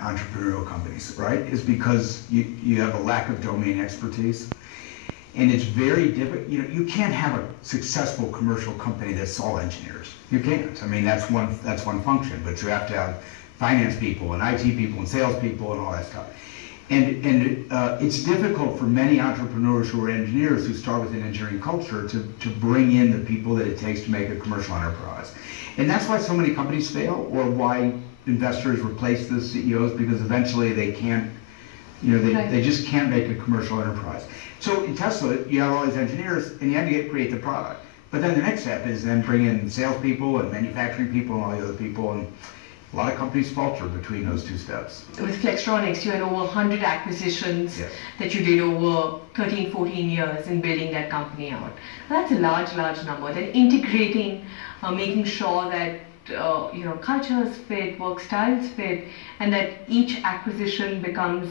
entrepreneurial companies, right, is because you have a lack of domain expertise. And it's very difficult. You know, you can't have a successful commercial company that's all engineers. You can't. I mean, that's one function, but you have to have finance people and IT people and sales people and all that stuff. And it's difficult for many entrepreneurs who are engineers who start with an engineering culture to bring in the people that it takes to make a commercial enterprise. And that's why so many companies fail, or why investors replace the CEOs, because eventually they can't, you know, they just can't make a commercial enterprise. So in Tesla, you have all these engineers, and you have to create the product. But then the next step is then bring in salespeople and manufacturing people and all the other people, and a lot of companies falter between those two steps. With Flextronics, you had over 100 acquisitions yes. that you did over 13, 14 years in building that company out. That's a large, large number. Then integrating, making sure that you know, cultures fit, work styles fit, and that each acquisition becomes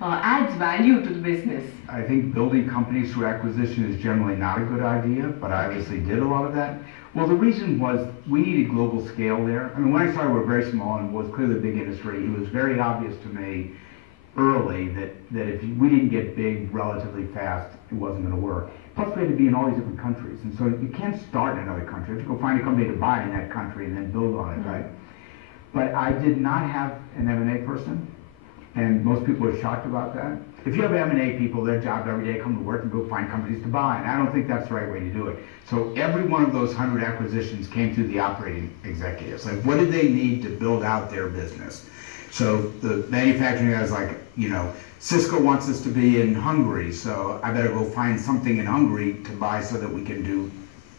adds value to the business. I think building companies through acquisition is generally not a good idea, but I obviously did a lot of that. Well, the reason was we needed global scale there. I mean, when I started, we were very small and it was clearly a big industry. It was very obvious to me early that if we didn't get big relatively fast, it wasn't going to work. Plus, we had to be in all these different countries, and so you can't start in another country. You have to go find a company to buy in that country and then build on it, right? But I did not have an M&A person, and most people are shocked about that. If you have M&A people, their job every day come to work and go find companies to buy, and I don't think that's the right way to do it. So every one of those 100 acquisitions came through the operating executives. Like, what did they need to build out their business? So the manufacturing guys, like, you know, Cisco wants us to be in Hungary, so I better go find something in Hungary to buy so that we can do,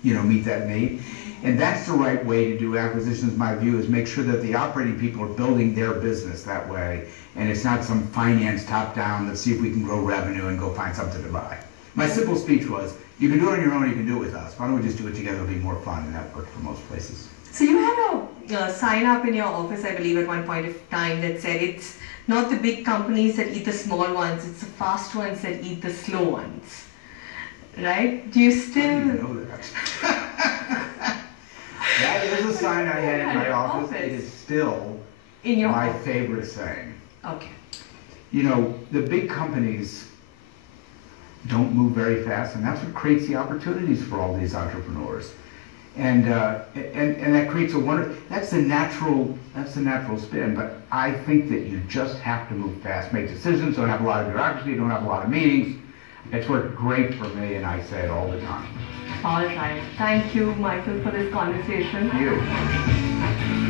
you know, meet that need. And that's the right way to do acquisitions, my view, is make sure that the operating people are building their business that way, and it's not some finance top-down, let's see if we can grow revenue and go find something to buy. My simple speech was, you can do it on your own, you can do it with us. Why don't we just do it together? It'll be more fun, and that worked for most places. So you had a sign up in your office, I believe, at one point of time that said it's not the big companies that eat the small ones, it's the fast ones that eat the slow ones. Right? Do you still... I didn't know that. That is a sign I had in my office. It is still in your my favorite saying. Okay. You know, the big companies don't move very fast, and that's what creates the opportunities for all these entrepreneurs. And that creates a wonder. That's the natural spin. But I think that you just have to move fast, make decisions, don't have a lot of bureaucracy, don't have a lot of meetings. It's worked great for me, and I say it all the time. All right. Thank you, Michael, for this conversation. Thank you.